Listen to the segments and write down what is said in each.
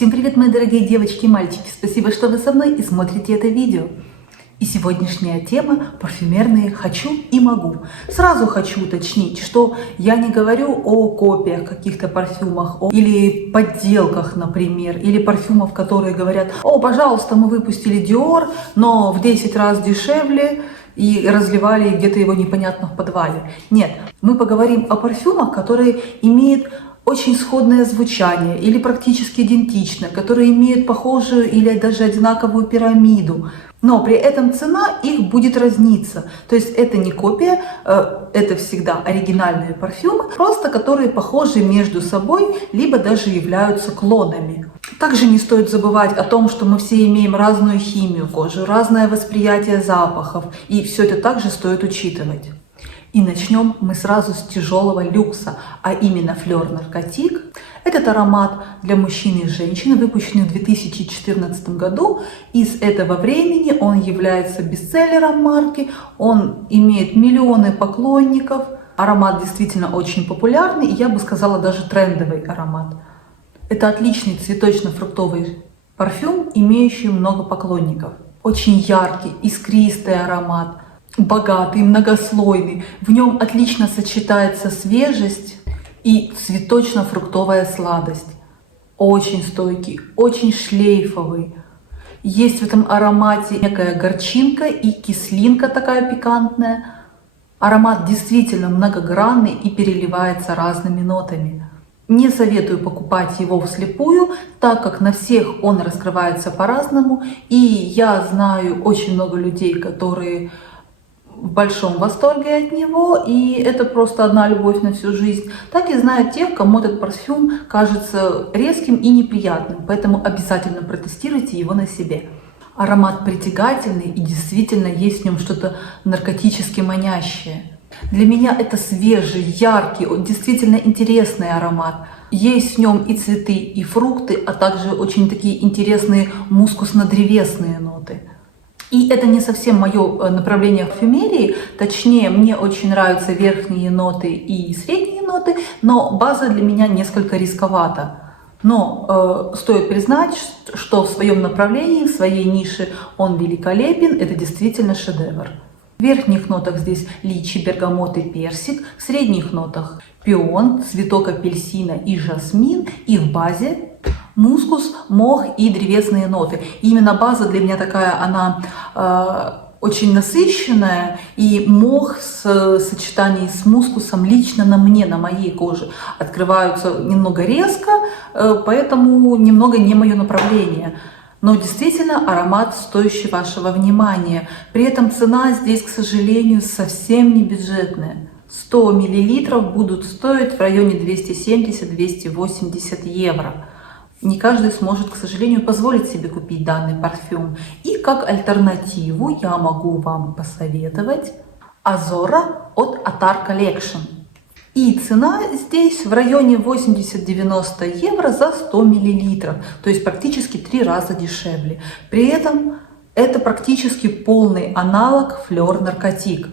Всем привет, мои дорогие девочки и мальчики! Спасибо, что вы со мной и смотрите это видео. И сегодняшняя тема – парфюмерные «хочу» и «могу». Сразу хочу уточнить, что я не говорю о копиях каких-то парфюмах или подделках, например, или парфюмов, которые говорят: «О, пожалуйста, мы выпустили Dior, но в 10 раз дешевле», и разливали где-то его непонятно в подвале. Нет, мы поговорим о парфюмах, которые имеют очень сходное звучание или практически идентичное, которые имеют похожую или даже одинаковую пирамиду, но при этом цена их будет разниться. То есть это не копия, это всегда оригинальные парфюмы, просто которые похожи между собой, либо даже являются клонами. Также не стоит забывать о том, что мы все имеем разную химию кожи, разное восприятие запахов, и все это также стоит учитывать. И начнем мы сразу с тяжелого люкса, а именно Fleur Narcotique. Этот аромат для мужчин и женщин, выпущенный в 2014 году. И с этого времени он является бестселлером марки, он имеет миллионы поклонников. Аромат действительно очень популярный, и я бы сказала, даже трендовый аромат. Это отличный цветочно-фруктовый парфюм, имеющий много поклонников. Очень яркий, искристый аромат. Богатый, многослойный. В нем отлично сочетается свежесть и цветочно-фруктовая сладость. Очень стойкий, очень шлейфовый. Есть в этом аромате некая горчинка и кислинка такая пикантная. Аромат действительно многогранный и переливается разными нотами. Не советую покупать его вслепую, так как на всех он раскрывается по-разному. И я знаю очень много людей, которые в большом восторге от него, и это просто одна любовь на всю жизнь. Так и знаю тех, кому этот парфюм кажется резким и неприятным, поэтому обязательно протестируйте его на себе. Аромат притягательный, и действительно есть в нем что-то наркотически манящее. Для меня это свежий, яркий, действительно интересный аромат. Есть в нем и цветы, и фрукты, а также очень такие интересные мускусно-древесные ноты. И это не совсем мое направление парфюмерии, точнее, мне очень нравятся верхние ноты и средние ноты, но база для меня несколько рисковата. Но стоит признать, что в своем направлении, в своей нише он великолепен, это действительно шедевр. В верхних нотах здесь личи, бергамот и персик, в средних нотах пион, цветок апельсина и жасмин, и в базе мускус, мох и древесные ноты. И именно база для меня такая, она очень насыщенная, и мох в сочетании с мускусом лично на мне, на моей коже открываются немного резко, поэтому немного не мое направление. Но действительно аромат, стоящий вашего внимания. При этом цена здесь, к сожалению, совсем не бюджетная. 100 мл будут стоить в районе 270-280 евро. Не каждый сможет, к сожалению, позволить себе купить данный парфюм. И как альтернативу я могу вам посоветовать Азора от Attar Collection. И цена здесь в районе 80-90 евро за 100 мл, то есть практически 3 раза дешевле. При этом это практически полный аналог Fleur Narcotique.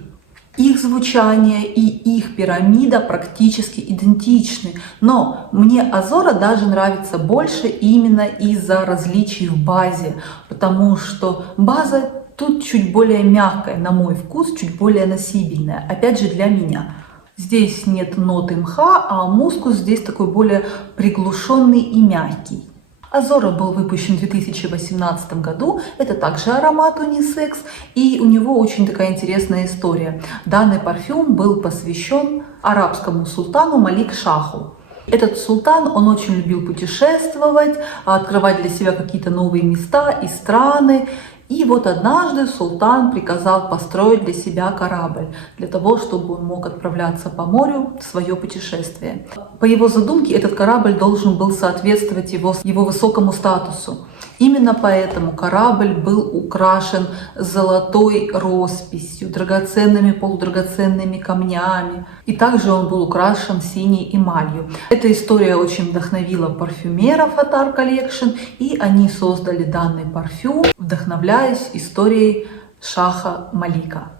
Их звучание и их пирамида практически идентичны, но мне Азора даже нравится больше именно из-за различий в базе, потому что база тут чуть более мягкая, на мой вкус, чуть более носибельная, опять же для меня. Здесь нет ноты мха, а мускус здесь такой более приглушенный и мягкий. Азора был выпущен в 2018 году, это также аромат унисекс, и у него очень такая интересная история. Данный парфюм был посвящен арабскому султану Малик Шаху. Этот султан, он очень любил путешествовать, открывать для себя какие-то новые места и страны. И вот однажды султан приказал построить для себя корабль, для того, чтобы он мог отправляться по морю в свое путешествие. По его задумке, этот корабль должен был соответствовать его высокому статусу. Именно поэтому корабль был украшен золотой росписью, драгоценными, полудрагоценными камнями. И также он был украшен синей эмалью. Эта история очень вдохновила парфюмеров Attar Collection, и они создали данный парфюм, вдохновляясь историей Шаха Малика.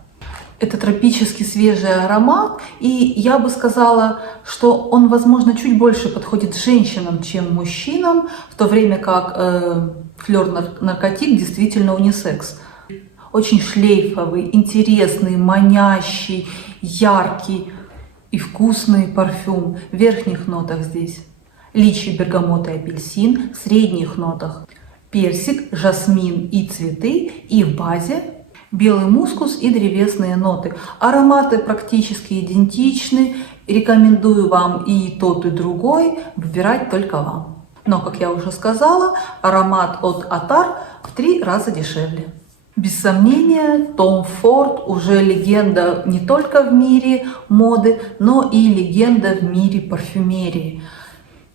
Это тропически свежий аромат, и я бы сказала, что он, возможно, чуть больше подходит женщинам, чем мужчинам, в то время как Fleur Narcotique действительно унисекс. Очень шлейфовый, интересный, манящий, яркий и вкусный парфюм. В верхних нотах здесь личи, бергамот и апельсин, в средних нотах персик, жасмин и цветы, и в базе белый мускус и древесные ноты. Ароматы практически идентичны. Рекомендую вам и тот, и другой. Выбирать только вам. Но, как я уже сказала, аромат от Attar в 3 раза дешевле. Без сомнения, Tom Ford уже легенда не только в мире моды, но и легенда в мире парфюмерии.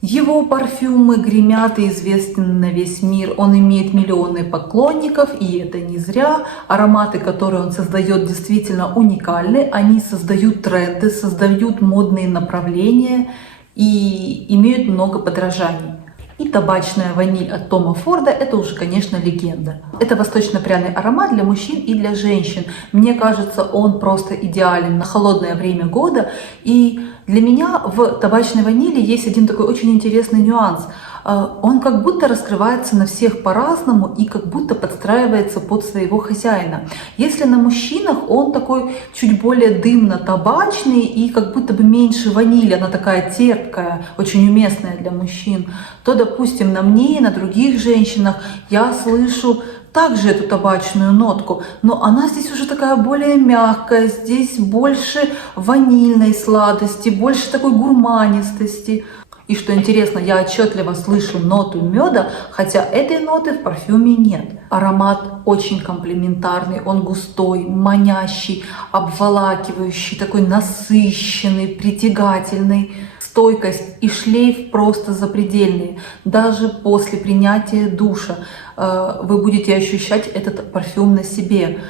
Его парфюмы гремят и известны на весь мир. Он имеет миллионы поклонников, и это не зря. Ароматы, которые он создает, действительно уникальны. Они создают тренды, создают модные направления и имеют много подражаний. И табачная ваниль от Тома Форда — это уже, конечно, легенда. Это восточно-пряный аромат для мужчин и для женщин. Мне кажется, он просто идеален на холодное время года. И для меня в табачной ванили есть один такой очень интересный нюанс. Он как будто раскрывается на всех по-разному и как будто подстраивается под своего хозяина. Если на мужчинах он такой чуть более дымно-табачный и как будто бы меньше ванили, она такая терпкая, очень уместная для мужчин, то, допустим, на мне и на других женщинах я слышу также эту табачную нотку, но она здесь уже такая более мягкая, здесь больше ванильной сладости, больше такой гурманистости. И что интересно, я отчетливо слышу ноту меда, хотя этой ноты в парфюме нет. Аромат очень комплементарный, он густой, манящий, обволакивающий, такой насыщенный, притягательный. Стойкость и шлейф просто запредельные. Даже после принятия душа вы будете ощущать этот парфюм на себе.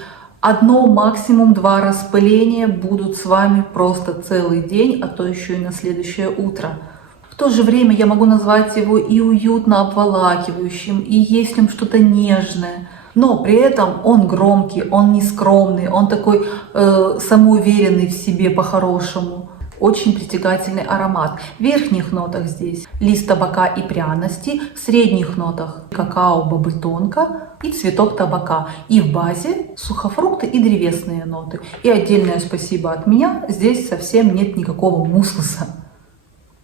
Одно, максимум 2 распыления будут с вами просто целый день, а то еще и на следующее утро. В то же время я могу назвать его и уютно обволакивающим, и есть в нем что-то нежное. Но при этом он громкий, он нескромный, он такой самоуверенный в себе по-хорошему. Очень притягательный аромат. В верхних нотах здесь лист табака и пряности, в средних нотах какао, бобы-тонко и цветок табака. И в базе сухофрукты и древесные ноты. И отдельное спасибо от меня, здесь совсем нет никакого мускуса.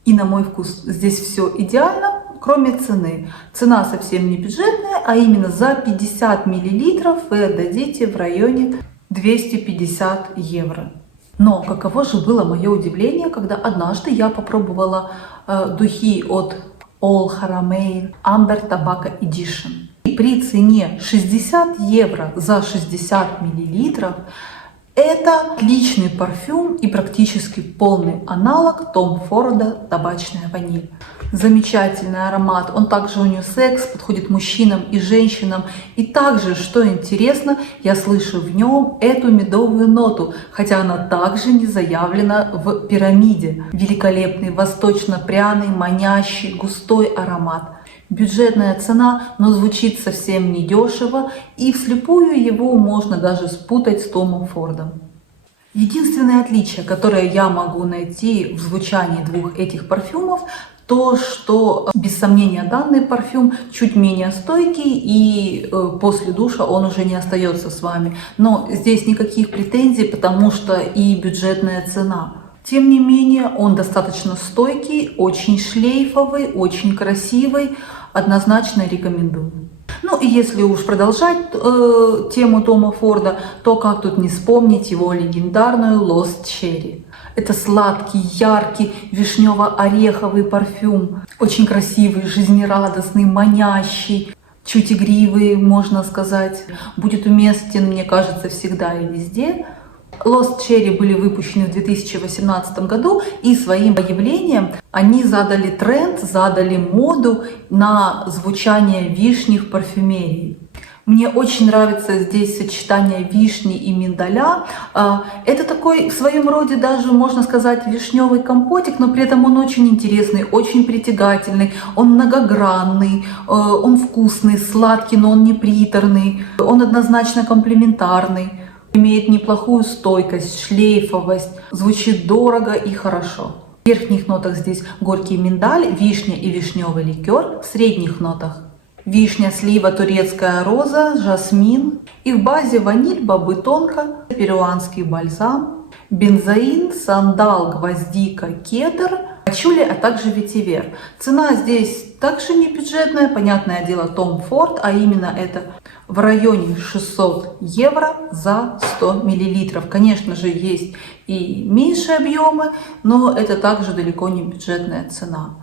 И на мой вкус здесь все идеально, кроме цены. Цена совсем не бюджетная, а именно за 50 мл вы отдадите в районе 250 евро. Но каково же было мое удивление, когда однажды я попробовала духи от All Haramain Amber Tobacco Edition. И при цене 60 евро за 60 мл это отличный парфюм и практически полный аналог Том Форда «Табачная ваниль». Замечательный аромат, он также унисекс, подходит мужчинам и женщинам. И также, что интересно, я слышу в нем эту медовую ноту, хотя она также не заявлена в пирамиде. Великолепный, восточно-пряный, манящий, густой аромат. Бюджетная цена, но звучит совсем недешево, и вслепую его можно даже спутать с Томом Фордом. Единственное отличие, которое я могу найти в звучании двух этих парфюмов, то, что, без сомнения, данный парфюм чуть менее стойкий, и после душа он уже не остается с вами. Но здесь никаких претензий, потому что и бюджетная цена. Тем не менее, он достаточно стойкий, очень шлейфовый, очень красивый. Однозначно рекомендую. Ну и если уж продолжать тему Тома Форда, то как тут не вспомнить его легендарную Lost Cherry. Это сладкий, яркий, вишнево-ореховый парфюм. Очень красивый, жизнерадостный, манящий, чуть игривый, можно сказать. Будет уместен, мне кажется, всегда и везде. Lost Cherry были выпущены в 2018 году, и своим появлением они задали тренд, задали моду на звучание вишни в парфюмерии. Мне очень нравится здесь сочетание вишни и миндаля. Это такой в своем роде даже, можно сказать, вишневый компотик, но при этом он очень интересный, очень притягательный, он многогранный, он вкусный, сладкий, но он не приторный, он однозначно комплементарный. Имеет неплохую стойкость, шлейфовость, звучит дорого и хорошо. В верхних нотах здесь горький миндаль, вишня и вишневый ликер. В средних нотах вишня, слива, турецкая роза, жасмин. И в базе ваниль, бобы тонко, перуанский бальзам, бензоин, сандал, гвоздика, кедр, пачули, а также ветивер. Цена здесь также не бюджетная, понятное дело, Tom Ford, а именно это в районе 600 евро за 100 миллилитров. Конечно же, есть и меньшие объемы, но это также далеко не бюджетная цена.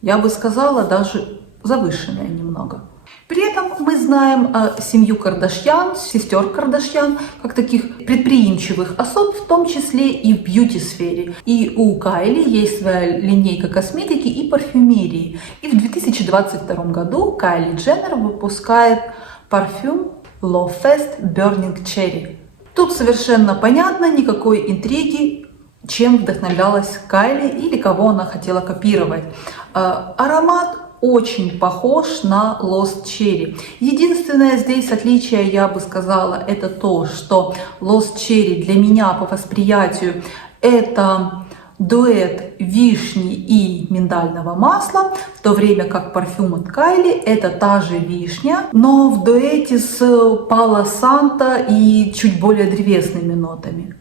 Я бы сказала, даже завышенная немного. При этом мы знаем семью Кардашьян, сестер Кардашьян, как таких предприимчивых особ, в том числе и в бьюти-сфере. И у Кайли есть своя линейка косметики и парфюмерии. И в 2022 году Кайли Дженнер выпускает парфюм Love Fest Burning Cherry. Тут совершенно понятно, никакой интриги, чем вдохновлялась Кайли или кого она хотела копировать. Аромат очень похож на Lost Cherry. Единственное здесь отличие, я бы сказала, это то, что Lost Cherry для меня по восприятию это дуэт вишни и миндального масла, в то время как парфюм от Кайли это та же вишня, но в дуэте с Пало Санто и чуть более древесными нотами.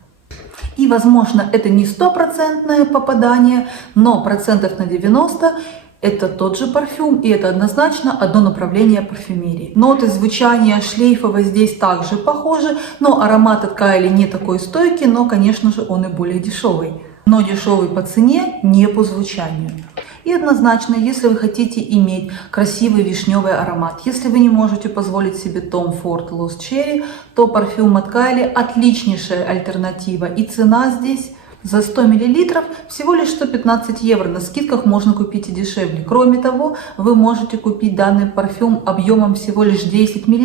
И, возможно, это не стопроцентное попадание, но процентов на 90 это тот же парфюм, и это однозначно одно направление парфюмерии. Ноты, звучание, шлейфовость здесь также похожи, но аромат от Кайли не такой стойкий, но, конечно же, он и более дешевый. Но дешевый по цене, не по звучанию. И однозначно, если вы хотите иметь красивый вишневый аромат, если вы не можете позволить себе Tom Ford Lost Cherry, то парфюм от Кайли отличнейшая альтернатива. И цена здесь за 100 мл всего лишь 115 евро. На скидках можно купить и дешевле. Кроме того, вы можете купить данный парфюм объемом всего лишь 10 мл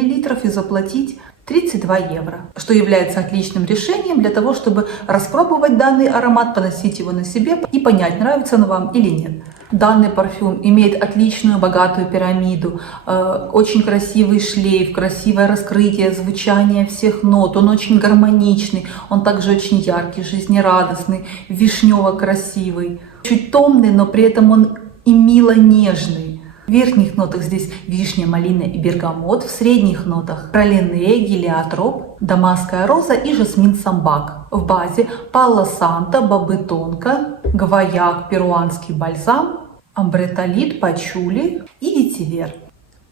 и заплатить 32 евро, что является отличным решением для того, чтобы распробовать данный аромат, поносить его на себе и понять, нравится он вам или нет. Данный парфюм имеет отличную богатую пирамиду, очень красивый шлейф, красивое раскрытие, звучание всех нот, он очень гармоничный, он также очень яркий, жизнерадостный, вишнево-красивый, чуть томный, но при этом он и мило-нежный. В верхних нотах здесь вишня, малина и бергамот, в средних нотах пролине, гелиотроп, дамасская роза и жасмин самбак. В базе Пало Санто, бобы тонко, гвояк, перуанский бальзам, амбретолит, пачули и ветивер.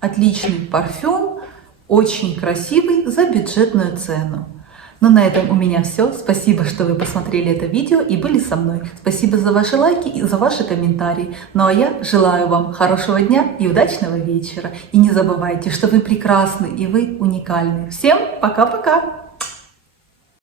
Отличный парфюм, очень красивый за бюджетную цену. Ну на этом у меня все. Спасибо, что вы посмотрели это видео и были со мной. Спасибо за ваши лайки и за ваши комментарии. Ну а я желаю вам хорошего дня и удачного вечера. И не забывайте, что вы прекрасны и вы уникальны. Всем пока-пока!